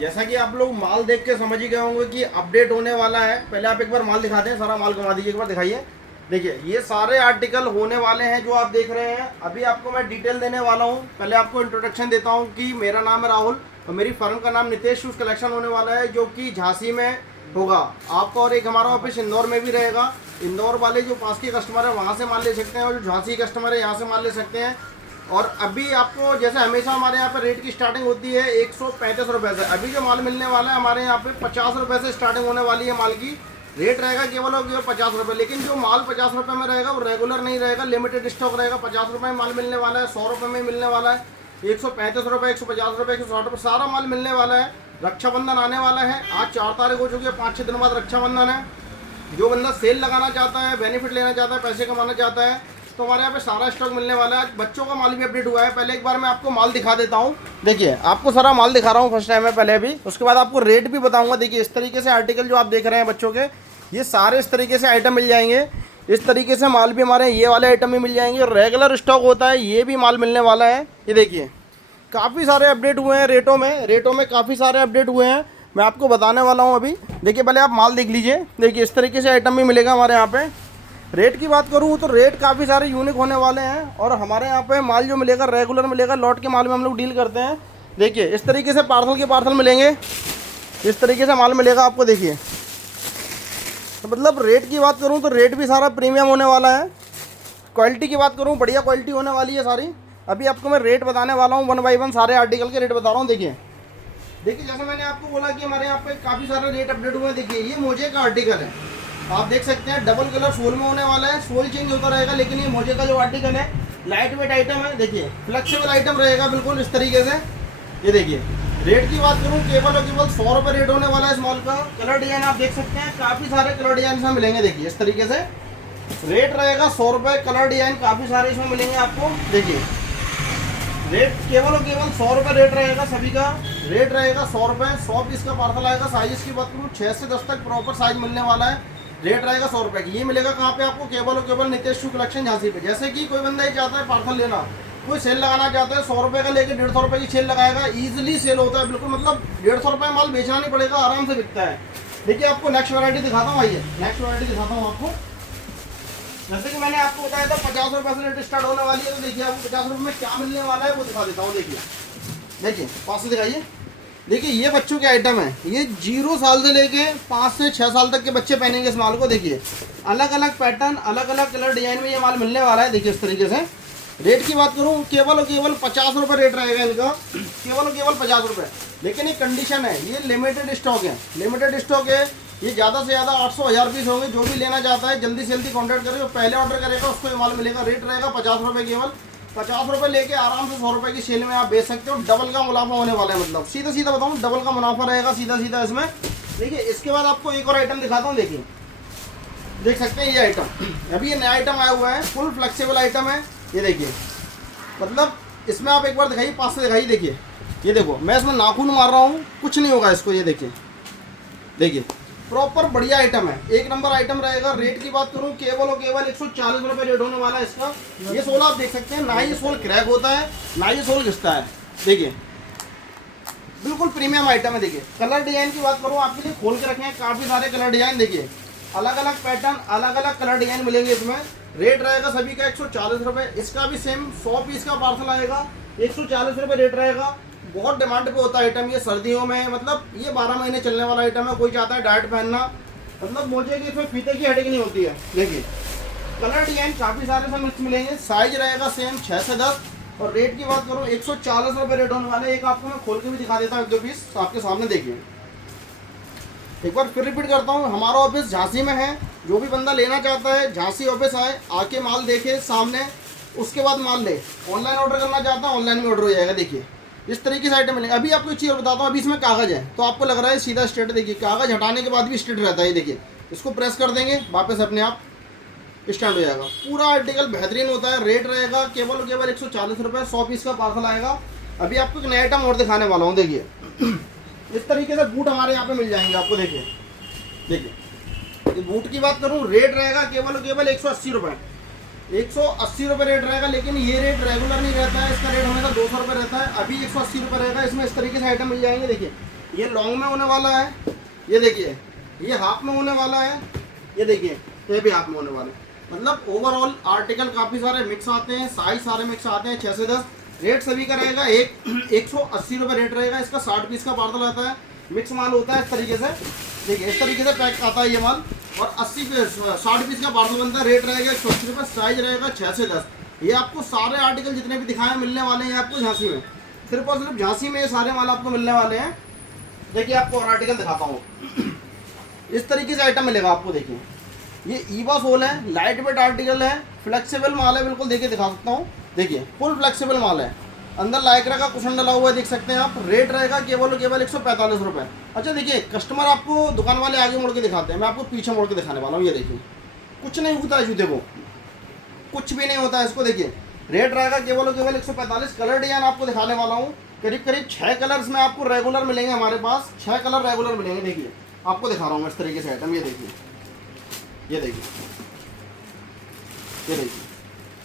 जैसा कि आप लोग माल देख के समझ ही गए होंगे कि अपडेट होने वाला है। पहले आप एक बार माल दिखाते हैं, सारा माल घुमा दीजिए, एक बार दिखाइए। देखिए ये सारे आर्टिकल होने वाले हैं जो आप देख रहे हैं। अभी आपको मैं डिटेल देने वाला हूँ। पहले आपको इंट्रोडक्शन देता हूँ कि मेरा नाम है राहुल और मेरी फर्म का नाम नितेश शूज़ कलेक्शन होने वाला है, जो कि झांसी में होगा आपका। और एक हमारा ऑफिस इंदौर में भी रहेगा। इंदौर वाले जो पास के कस्टमर है वहाँ से माल ले सकते हैं, और जो झांसी कस्टमर है यहाँ से माल ले सकते हैं। और अभी आपको जैसे हमेशा हमारे यहाँ पे रेट की स्टार्टिंग होती है 135 रुपये से। अभी जो माल मिलने वाला है हमारे यहाँ पे 50 रुपये से स्टार्टिंग होने वाली है। माल की रेट रहेगा केवल और केवल 50 रुपये। लेकिन जो माल 50 रुपये में रहेगा वो रेगुलर नहीं रहेगा, लिमिटेड स्टॉक रहेगा। 50 रुपये में माल मिलने वाला है, 100 रुपये में मिलने वाला है, 135 रुपये, 150 रुपये, 160 रुपये, सारा माल मिलने वाला है। रक्षाबंधन आने वाला है, आज 4 तारीख हो चुकी है, 5-6 दिन बाद रक्षाबंधन है। जो बंदा सेल लगाना चाहता है, बेनिफिट लेना चाहता है, पैसे कमाना चाहता है, तो हमारे यहाँ पे सारा स्टॉक मिलने वाला है। आज बच्चों का माल भी अपडेट हुआ है। पहले एक बार मैं आपको माल दिखा देता हूँ। देखिए आपको सारा माल दिखा रहा हूँ फर्स्ट टाइम है पहले अभी, उसके बाद आपको रेट भी बताऊँगा। देखिए इस तरीके से आर्टिकल जो आप देख रहे हैं बच्चों के, ये सारे इस तरीके से आइटम मिल जाएंगे। इस तरीके से माल भी हमारे ये वाले आइटम भी मिल जाएंगे। रेगुलर स्टॉक होता है, ये भी माल मिलने वाला है। ये देखिए काफ़ी सारे अपडेट हुए हैं रेटों में काफ़ी सारे अपडेट हुए हैं, मैं आपको बताने वाला हूँ अभी। देखिए पहले आप माल देख लीजिए। देखिए इस तरीके से आइटम भी मिलेगा हमारे यहाँ पे। रेट की बात करूँ तो रेट काफ़ी सारे यूनिक होने वाले हैं, और हमारे यहाँ पे माल जो मिलेगा रेगुलर मिलेगा। लॉट के माल में हम लोग डील करते हैं। देखिए इस तरीके से पार्सल के पार्सल मिलेंगे, इस तरीके से माल मिलेगा आपको। देखिए तो मतलब रेट की बात करूँ तो रेट भी सारा प्रीमियम होने वाला है। क्वालिटी की बात करूँ बढ़िया क्वालिटी होने वाली है सारी। अभी आपको मैं रेट बताने वाला हूँ, 1 बाय 1 सारे आर्टिकल के रेट बता रहा हूँ। देखिए जैसे मैंने आपको बोला कि हमारे यहाँ पे काफ़ी सारे रेट अपडेट हुए हैं। देखिए ये मोजे का आर्टिकल है, आप देख सकते हैं। डबल कलर सोल में होने वाला है, सोल चेंज होता रहेगा। लेकिन ये मोजे का जो आर्टिकल है लाइट वेट आइटम है। देखिए फ्लेक्सिबल आइटम रहेगा बिल्कुल इस तरीके से। ये देखिए रेट की बात करूँ केवल और केवल 100 रुपये रेट होने वाला है इस मॉल का। कलर डिजाइन आप देख सकते हैं, काफ़ी सारे कलर डिजाइन इसमें मिलेंगे। देखिए इस तरीके से रेट रहेगा 100 रुपये। कलर डिजाइन काफ़ी सारे इसमें मिलेंगे आपको। देखिए रेट केवल और केवल 100 रुपये रेट रहेगा सभी का। रेट रहेगा 100 रुपये। 100 पीस का पार्सल आएगा। साइज की बात करूँ 6 से 10 तक प्रॉपर साइज मिलने वाला है। रेट रहेगा 100 रुपये की। ये मिलेगा कहाँ पे आपको? केवल और केवल नितेश शू कलेक्शन झांसी पे। जैसे कि कोई बंदा ही चाहता है पार्सल लेना, कोई सेल लगाना चाहता है, 100 रुपये का लेके 150 रुपये की सेल लगाएगा, ईजिली सेल होता है बिल्कुल। मतलब 150 रुपये माल बेचना नहीं पड़ेगा, आराम से बिकता है। देखिए आपको नेक्स्ट वैरायटी दिखाता हूँ। आइए नेक्स्ट वैरायटी दिखाता हूँ आपको। जैसे कि मैंने आपको बताया था 50 रुपये से रेट स्टार्ट होने वाली है। तो देखिए आपको 50 रुपये में क्या मिलने वाला है वो दिखा देता हूँ। देखिए पास से दिखाइए। देखिए ये बच्चों के आइटम है। ये 0 साल से लेके 5 से 6 साल तक के बच्चे पहनेंगे इस माल को। देखिए अलग अलग पैटर्न, अलग अलग कलर डिजाइन में ये माल मिलने वाला है। देखिए इस तरीके से। रेट की बात करूँ केवल और केवल 50 रुपये रेट रहेगा इनका, केवल और केवल 50 रुपये। लेकिन एक कंडीशन है, ये लिमिटेड स्टॉक है, लिमिटेड स्टॉक है। ये ज़्यादा से ज़्यादा 800-1000 पीस होंगे। जो भी लेना चाहता है जल्दी से जल्दी कॉन्टैक्ट करें। जो पहले ऑर्डर करेगा उसको ये माल मिलेगा। रेट रहेगा 50 रुपये केवल। 50 रुपये लेके आराम से 100 रुपये की सेल में आप बेच सकते हो। डबल का मुनाफा होने वाला है। मतलब सीधा सीधा बताऊँ, डबल का मुनाफा रहेगा सीधा सीधा इसमें। देखिए इसके बाद आपको एक और आइटम दिखाता हूँ। देखिए देख सकते हैं ये आइटम, अभी ये नया आइटम आया हुआ है, फुल फ्लेक्सिबल आइटम है। ये देखिए मतलब इसमें आप एक बार दिखाइए, पास से दिखाइए। देखिए ये देखो मैं इसमें नाखून मार रहा हूँ, कुछ नहीं होगा इसको। ये देखिए प्रॉपर बढ़िया आइटम है, एक नंबर आइटम रहेगा। रेट की बात करूँ केवल और केवल 140 रुपये रेट होने वाला है इसका। ये सोल आप देख सकते हैं, ना ही सोल क्रैक होता है, ना ही सोल घिसता है। देखिए बिल्कुल प्रीमियम आइटम है। देखिए कलर डिजाइन की बात करूँ आपके लिए खोल के रखे हैं काफ़ी सारे कलर डिजाइन। देखिए अलग अलग पैटर्न, अलग अलग कलर डिजाइन मिलेंगे इसमें। रेट रहेगा सभी का 140 रुपये। इसका भी सेम 100 पीस का पार्सल आएगा, 140 रुपये रेट रहेगा। बहुत डिमांड पे होता है आइटम ये सर्दियों में। मतलब ये 12 महीने चलने वाला आइटम है। कोई चाहता है डाइट पहनना, मतलब मोजे की इसमें फीते की हेडेक नहीं होती है। देखिए कलर डिजाइन काफ़ी सारे सब मिक्स मिलेंगे। साइज रहेगा सेम 6 से 10। और रेट की बात करूँ 140 रुपये रेट होने वाले। एक आपको मैं खोल के भी दिखा देता हूँ, 1-2 पीस आपके सामने। देखिए एक बार फिर रिपीट करता हूँ, हमारा ऑफिस झांसी में है। जो भी बंदा लेना चाहता है झांसी ऑफिस आए, आके माल देखे सामने, उसके बाद माल ले। ऑनलाइन ऑर्डर करना चाहता है ऑनलाइन में ऑर्डर हो जाएगा। देखिए इस तरीके से आइटम मिलेंगे। अभी आपको एक चीज़ और बताता हूँ, अभी इसमें कागज़ है तो आपको लग रहा है सीधा स्ट्रेट। देखिए कागज़ हटाने के बाद भी स्ट्रेट रहता है। देखिए इसको प्रेस कर देंगे वापस अपने आप स्टैंड हो जाएगा। पूरा आर्टिकल बेहतरीन होता है। रेट रहेगा केवल और केवल 140 रुपये। 100 पीस का पार्सल आएगा। अभी आपको एक नया आइटम और दिखाने वाला हूँ। देखिए इस तरीके से बूट हमारे यहाँ पे मिल जाएंगे आपको। देखिए बूट की बात करूँ रेट रहेगा केवल और केवल 180 रुपये। 180 रुपये रेट रहेगा। लेकिन ये रेट रेगुलर नहीं रहता है, इसका रेट हमेशा 200 रुपये रहता है। अभी 180 रुपये रहेगा। इसमें इस तरीके से आइटम मिल जाएंगे। देखिए ये लॉन्ग में होने वाला है, ये देखिए ये हाफ में होने वाला है, ये देखिए ये भी हाफ में होने वाला है। मतलब ओवरऑल आर्टिकल काफ़ी सारे मिक्स आते हैं, साइज सारे मिक्स आते हैं 6 से 10। रेट सभी का रहेगा 180 रुपये रेट रहेगा इसका। 60 पीस का पार्सल आता है, मिक्स माल होता है इस तरीके से, देखिए इस तरीके से पैक आता है ये माल। और 60 पीस का पार्सल बनता है, रेट रहेगा 180 रुपये, साइज रहेगा 6 से 10। ये आपको सारे आर्टिकल जितने भी दिखाए मिलने वाले हैं आपको झांसी में, सिर्फ और सिर्फ झांसी में ये सारे माल आपको मिलने वाले हैं। देखिए आपको और आर्टिकल दिखाता हूँ, इस तरीके से आइटम मिलेगा आपको। देखिए ये ईवा सोल है, लाइट वेट आर्टिकल है, फ्लेक्सिबल माल है बिल्कुल। देखिए दिखा सकता हूँ, देखिए फुल फ्लेक्सिबल माल है, अंदर लाइक्रा का कुशन डला हुआ है, देख सकते हैं आप। रेट रहेगा केवल 145 रुपये। अच्छा देखिए कस्टमर आपको दुकान वाले आगे मोड़ के दिखाते हैं, मैं आपको पीछे मोड़ के दिखाने वाला हूँ। ये देखिए कुछ नहीं होता है जूते को, कुछ भी नहीं होता है इसको। देखिए रेट रहेगा केवल 145। कलर डिजाइन आपको दिखाने वाला हूँ, करीब करीब 6 कलर्स में आपको रेगुलर मिलेंगे हमारे पास, 6 कलर रेगुलर मिलेंगे। देखिए आपको दिखा रहा हूँ मैं इस तरीके से आइटम, ये देखिए ये देखिए ये देखिए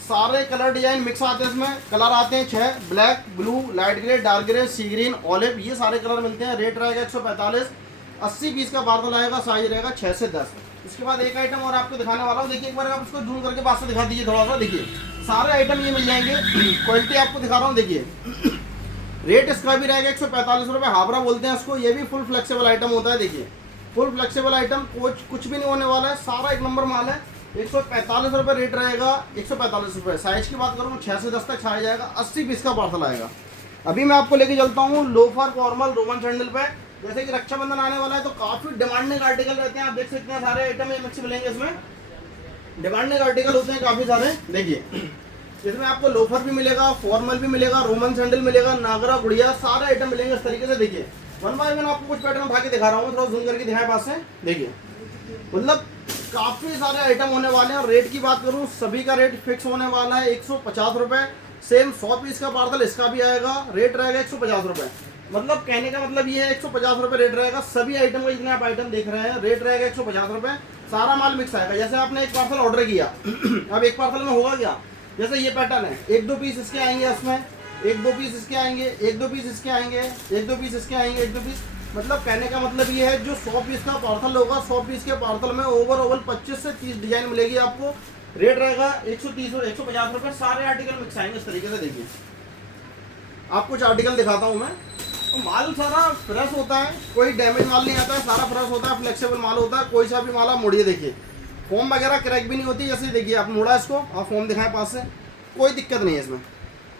सारे कलर डिजाइन मिक्स आते हैं इसमें। कलर आते हैं 6, black, blue, light grey, dark grey, sea green, olive, ये सारे कलर मिलते हैं। रेट रहेगा 145। 80 पीस का पार्सल आएगा, साइज रहेगा 6 से 10। इसके बाद एक आइटम और आपको दिखाने वाला हूँ, देखिए एक बार आप इसको जूम करके पास से दिखा दीजिए थोड़ा सा। देखिए सारे आइटम ये मिल जाएंगे, क्वालिटी आपको दिखा रहा हूँ। देखिए रेट इसका भी रहेगा 145 रुपये, हावड़ा बोलते हैं इसको। ये भी फुल फ्लेक्सिबल आइटम होता है, देखिए फुल फ्लेक्सिबल आइटम, कुछ भी नहीं होने वाला है, सारा एक नंबर माल है। 145 रुपये रेट रहेगा, 145 रुपये। साइज की बात करूँ 6 से 10 तक साइज आएगा, 80 पीस का पार्सल आएगा। अभी मैं आपको लेके चलता हूँ लोफर फॉर्मल रोमन सैंडल पे। जैसे कि रक्षाबंधन आने वाला है तो काफ़ी डिमांडिंग आर्टिकल रहते हैं, आप देख सकते हैं सारे आइटम ये मिक्स मिलेंगे इसमें। डिमांडिंग आर्टिकल होते हैं काफ़ी सारे। देखिए इसमें आपको लोफर भी मिलेगा, फॉर्मल भी मिलेगा, रोमन सैंडल मिलेगा, नागरा, गुड़िया, सारे आइटम मिलेंगे इस तरीके से। देखिए वन बाय वन आपको कुछ पैटर्न उठा के दिखा रहा हूँ, थोड़ा जूम करके दिखाए पास से। देखिए मतलब काफ़ी सारे आइटम होने वाले हैं। और रेट की बात करूँ सभी का रेट फिक्स होने वाला है 150 रुपये। सेम 100 पीस का पार्सल इसका भी आएगा, रेट रहेगा 150 रुपये। मतलब कहने का मतलब ये है 150 रुपये रेट रहेगा सभी आइटम का। जितने आप आइटम देख रहे हैं रेट रहेगा 150 रुपये, सारा माल मिक्स आएगा। जैसे आपने एक पार्सल ऑर्डर किया अब एक पार्सल में होगा क्या, जैसे ये पैटर्न है, 1-2 पीस इसके आएंगे इसमें, 1-2 पीस इसके आएंगे, 1-2 पीस इसके आएंगे, 1-2 पीस इसके आएंगे, 1-2 पीस। मतलब कहने का मतलब ये है जो 100 पीस का पार्सल होगा, 100 पीस के पार्सल में ओवरऑल 25 से 30 डिजाइन मिलेगी आपको। रेट रहेगा 130 और 150 रुपये, सारे आर्टिकल मिक्स आएंगे इस तरीके से। देखिए आप कुछ आर्टिकल दिखाता हूँ मैं। तो माल सारा फ्रेश होता है, कोई डैमेज माल नहीं आता है, सारा फ्रेश होता है, फ्लेक्सिबल माल होता है। कोई सा भी माल आप मोड़िए, देखिए फॉर्म वगैरह क्रैक भी नहीं होती। जैसे देखिए आप मोड़ा इसको, आप फॉर्म दिखाएं पास से, कोई दिक्कत नहीं है इसमें,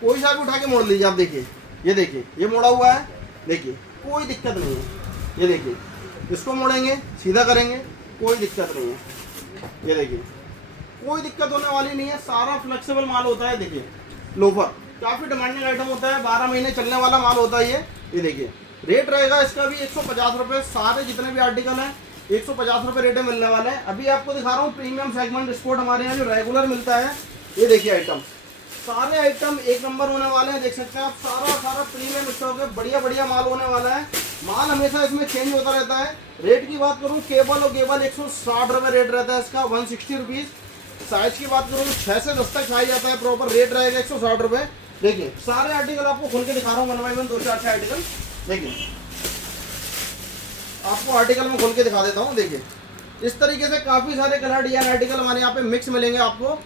कोई सा भी उठा के मोड़ लीजिए आप। देखिए ये मोड़ा हुआ है, देखिए कोई दिक्कत नहीं है। ये देखिए इसको मोड़ेंगे, सीधा करेंगे, कोई दिक्कत नहीं है। ये देखिए कोई दिक्कत होने वाली नहीं है, सारा फ्लेक्सिबल माल होता है। देखिए लोफर काफ़ी डिमांडिंग आइटम होता है, 12 महीने चलने वाला माल होता है ये देखिए रेट रहेगा इसका भी 150 रुपये। सारे जितने भी आर्टिकल हैं 150 रुपये रेट में मिलने वाले हैं। अभी आपको दिखा रहा हूँ प्रीमियम सेगमेंट स्पोर्ट हमारे यहाँ जो रेगुलर मिलता है। ये देखिए आइटम, सारे आइटम एक नंबर होने वाले हैं, देख सकते हैं आप। सारा प्रीमियम स्टॉक है, बढ़िया माल होने वाला है। माल हमेशा इसमें चेंज होता रहता है। रेट की बात करूँ केवल 160 रुपये रेट रहता है इसका, 160 रुपीज़। साइज की बात करूँ 6 से 10 तक खाई जाता है प्रॉपर, रेट रहेगा 160 रुपये। देखिए सारे आर्टिकल आपको खोल के दिखा रहा हूँ, 1 बाय 1 2-4 आर्टिकल। देखिए आपको आर्टिकल में खोल के दिखा देता हूँ। देखिए इस तरीके से काफ़ी सारे कलर डिजाइन आर्टिकल हमारे यहाँ पे मिक्स मिलेंगे आपको।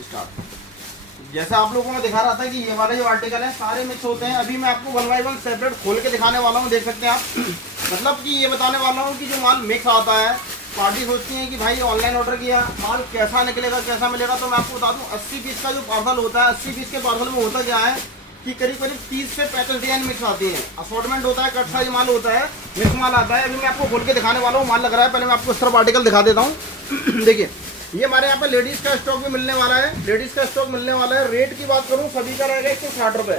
स्टार्ट। जैसा आप लोगों को मैं दिखा रहा था कि ये वाले जो आर्टिकल हैं सारे मिक्स होते हैं। अभी मैं आपको 1 बाय 1 सेपरेट खोल के दिखाने वाला हूँ, देख सकते हैं आप। मतलब कि ये बताने वाला हूँ कि जो माल मिक्स आता है, पार्टी सोचती है कि भाई ऑनलाइन ऑर्डर किया माल कैसा निकलेगा कैसा मिलेगा। तो मैं आपको बता दूँ 80 पीस का जो पार्सल होता है, 80 पीस के पार्सल में होता क्या है कि करीब 30 से 35 डिजाइन मिक्स आती है। असॉर्टमेंट होता है, कट साइज माल होता है, मिक्स माल आता है। अभी मैं आपको खोल के दिखाने वाला हूँ, माल लग रहा है। पहले मैं आपको इस तरफ आर्टिकल दिखा देता हूँ। देखिए ये हमारे यहाँ पे लेडीज़ का स्टॉक भी मिलने वाला है, लेडीज़ का स्टॉक मिलने वाला है। रेट की बात करूँ सभी का रहेगा 160 रुपये।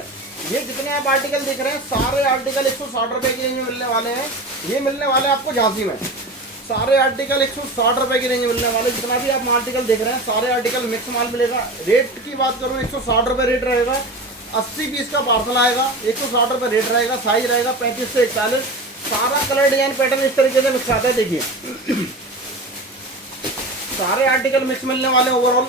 ये जितने आप आर्टिकल देख रहे हैं सारे आर्टिकल 160 रुपये की रेंज में मिलने वाले हैं। ये मिलने वाले हैं आपको झांसी में, सारे आर्टिकल 160 रुपये की रेंज में मिलने वाले। जितना भी आप आर्टिकल देख रहे हैं सारे आर्टिकल मिक्स माल मिलेगा। रेट की बात करूँ 160 रुपये रेट रहेगा। 80 पीस का पार्सल आएगा, 160 रुपये रेट रहेगा। साइज रहेगा 35 से 41। सारा कलर डिजाइन पैटर्न इस तरीके से मिक्स आता है। देखिए सारे आर्टिकल मिक्स मिलने वाले ओवरऑल।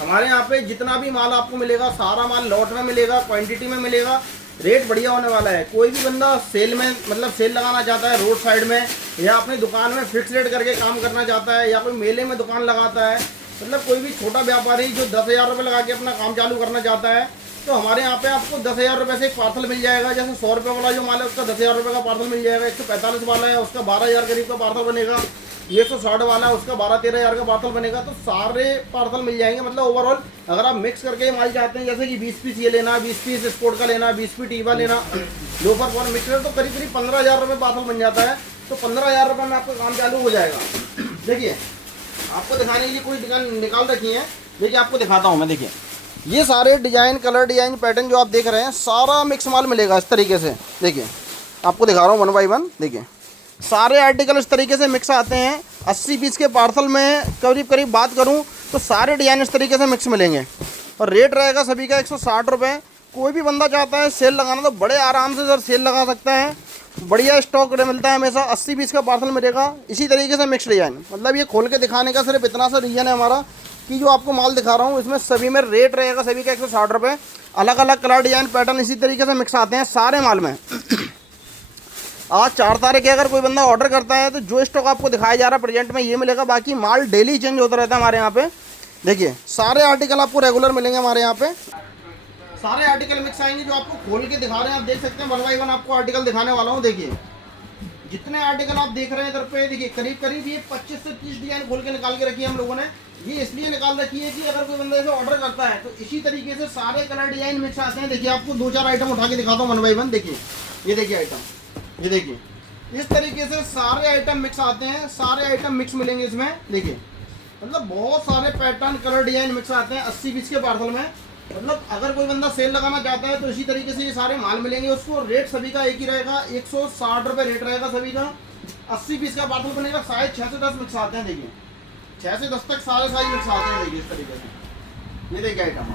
हमारे यहाँ पे जितना भी माल आपको मिलेगा सारा माल लॉट में मिलेगा, क्वांटिटी में मिलेगा। रेट बढ़िया होने वाला है। कोई भी बंदा सेल में मतलब सेल लगाना चाहता है रोड साइड में, या अपनी दुकान में फिक्स रेट करके काम करना चाहता है, या कोई मेले में दुकान लगाता है, मतलब कोई भी छोटा व्यापारी जो 10,000 रुपये लगा के अपना काम चालू करना चाहता है, तो हमारे यहाँ पे आपको 10,000 रुपये से एक पार्सल मिल जाएगा। जैसे 100 रुपये वाला जो माल है उसका 10,000 रुपये का पार्सल मिल जाएगा। 145 वाला है उसका 12,000 करीब का पार्सल बनेगा। 160 वाला है उसका 12-13 हज़ार का पार्सल बनेगा। तो सारे पार्सल मिल जाएंगे। मतलब ओवरऑल अगर आप मिक्स करके माल चाहते हैं, जैसे कि 20 पीस ये लेना, 20 पीस स्पोर्ट का लेना, 20 पीस टीवा लेना, लोफर फॉर मिक्सर, तो करीब करीब 15,000 रुपये पार्सल बन जाता है। तो 15,000 रुपये में आपका काम चालू हो जाएगा। देखिए आपको दिखाने के लिए कोई दुकान निकाल रखी है। देखिए आपको दिखाता हूँ मैं। देखिए ये सारे डिजाइन, कलर डिजाइन, पैटर्न जो आप देख रहे हैं, सारा मिक्स माल मिलेगा इस तरीके से। देखिए आपको दिखा रहा हूँ 1 बाय 1। देखिए सारे आर्टिकल इस तरीके से मिक्स आते हैं। 80 पीस के पार्सल में करीब करीब बात करूँ तो सारे डिजाइन इस तरीके से मिक्स मिलेंगे। और रेट रहेगा सभी का 160 रुपये। कोई भी बंदा चाहता है सेल लगाना तो बड़े आराम से सर सेल लगा सकता है। बढ़िया स्टॉक मिलता है हमेशा। 80 पीस का पार्सल मिलेगा। इसी तरीके से मिक्स डिजाइन, मतलब ये खोल के दिखाने का सिर्फ इतना सा रीज़न है हमारा कि जो आपको माल दिखा रहा हूँ इसमें सभी में रेट रहेगा सभी का 160 रुपये। अलग अलग कलर डिजाइन पैटर्न इसी तरीके से मिक्स आते हैं सारे माल में। आज 4 तारीख है, अगर कोई बंदा ऑर्डर करता है तो जो स्टॉक आपको दिखाया जा रहा है प्रेजेंट में ये मिलेगा। बाकी माल डेली चेंज होता रहता है हमारे यहाँ पे। देखिए सारे आर्टिकल आपको रेगुलर मिलेंगे हमारे यहाँ पे। सारे आर्टिकल मिक्स आएंगे जो आपको खोल के दिखा रहे हैं। आप देख सकते हैं 1 बाय 1 आपको आर्टिकल दिखाने वाला हूँ। देखिए जितने आर्टिकल आप देख रहे हैं इधर पे, देखिए करीब करीब ये 25 से 30 डिजाइन खोल के निकाल के रखी है हम लोगों ने। ये इसलिए निकाल रखी है कि अगर कोई बंदा इसे ऑर्डर करता है तो इसी तरीके से सारे कलर डिजाइन मिक्स आते हैं। देखिए आपको 2-4 आइटम उठा के दिखाता हूँ 1 बाय 1। देखिए ये देखिए आइटम, ये देखिए इस तरीके से सारे आइटम मिक्स आते हैं। सारे आइटम मिक्स मिलेंगे इसमें। देखिए मतलब बहुत सारे पैटर्न, कलर डिजाइन मिक्स आते हैं 80 पीस के पार्सल में। मतलब अगर कोई बंदा सेल लगाना चाहता है तो इसी तरीके से ये सारे माल मिलेंगे उसको। रेट सभी का एक ही रहेगा, 160 रुपये रेट रहेगा सभी का। 80 पीस का पार्सल बनेगा। साइज 6 से 10 मिक्स आते हैं। देखिए 6 से 10 तक सारे साइज मिक्स आते हैं। देखिए इस तरीके से। ये देखिए आइटम,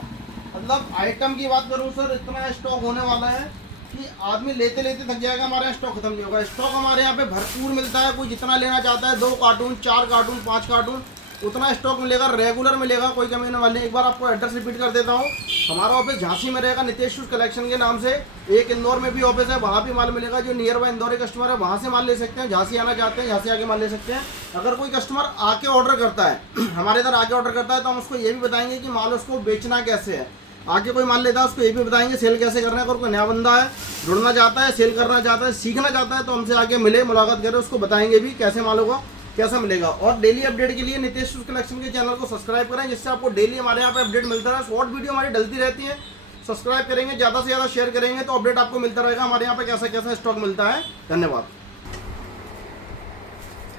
मतलब आइटम की बात करूँ सर, इतना स्टॉक होने वाला है कि आदमी लेते लेते थक जाएगा। हमारे यहाँ स्टॉक खत्म नहीं होगा। स्टॉक हमारे यहाँ पे भरपूर मिलता है। कोई जितना लेना चाहता है 2 कार्टून, 4 कार्टून, 5 कार्टून, उतना स्टॉक मिलेगा, रेगुलर मिलेगा, कोई कमी नहीं वाली। एक बार आपको एड्रेस रिपीट कर देता हूँ। हमारा ऑफिस झांसी में रहेगा नितेश शूज कलेक्शन के नाम से। एक इंदौर में भी ऑफिस है, वहाँ भी माल मिलेगा। जो नियर बाय इंदौर के कस्टमर है वहाँ से माल ले सकते हैं। झांसी आना चाहते हैं झांसी आके माल ले सकते हैं। अगर कोई कस्टमर आके ऑर्डर करता है हमारे इधर आके ऑर्डर करता है तो हम उसको ये भी बताएंगे कि माल उसको बेचना कैसे है। आगे कोई माल लेता है उसको ये भी बताएंगे सेल कैसे करना है। अगर कोई नया बंदा है, जुड़ना चाहता है, सेल करना चाहता है, सीखना चाहता है तो हमसे आके मिले, मुलाकात करें, उसको बताएंगे भी कैसे माल होगा, कैसा मिलेगा। और डेली अपडेट के लिए नितेश शूज कलेक्शन के चैनल को सब्सक्राइब करें, जिससे आपको डेली हमारे यहाँ पे अपडेट मिलता है। शॉर्ट वीडियो हमारी डलती रहती है। सब्सक्राइब करेंगे, ज़्यादा से ज़्यादा शेयर करेंगे तो अपडेट आपको मिलता रहेगा हमारे यहाँ पे कैसा कैसा स्टॉक मिलता है। धन्यवाद।